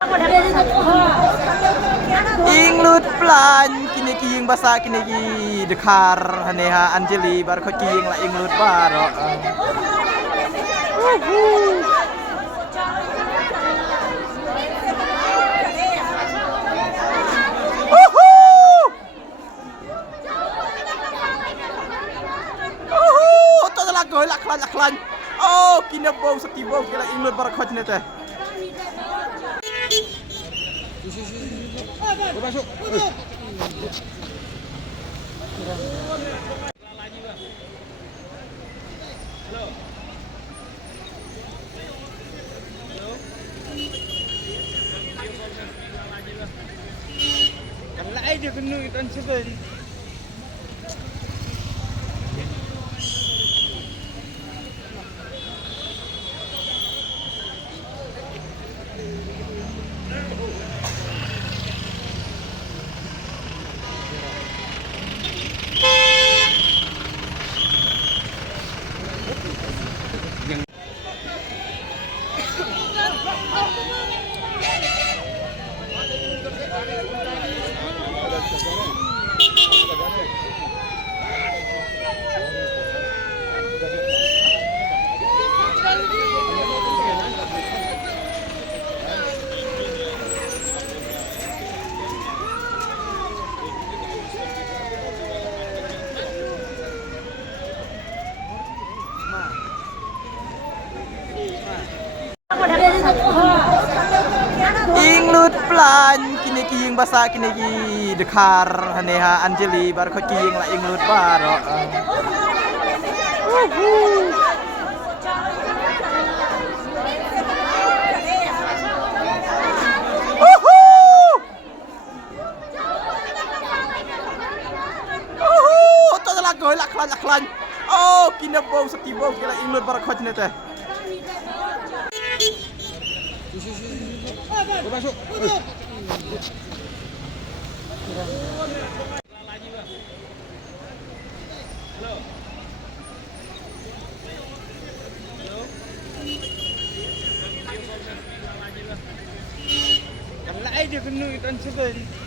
Inglut plan kini kiying basa kini ki dekar haneha Anjeli bar ko kiying la inglut baro. To la goy la klan. Oh kini bau seti bau kila inglut bar ko jene teh. Masuk. Kalau aja penuh itu sebenarnya. Inglut plan kini kiying basa kini ki dekar haneha Anjeli bar ko kiying la inglut baro. To la goy la klan. Oh kini bau seti bau kila inglut bar ko jene teh. Masuk. Kalau aja penuh itu sebenarnya.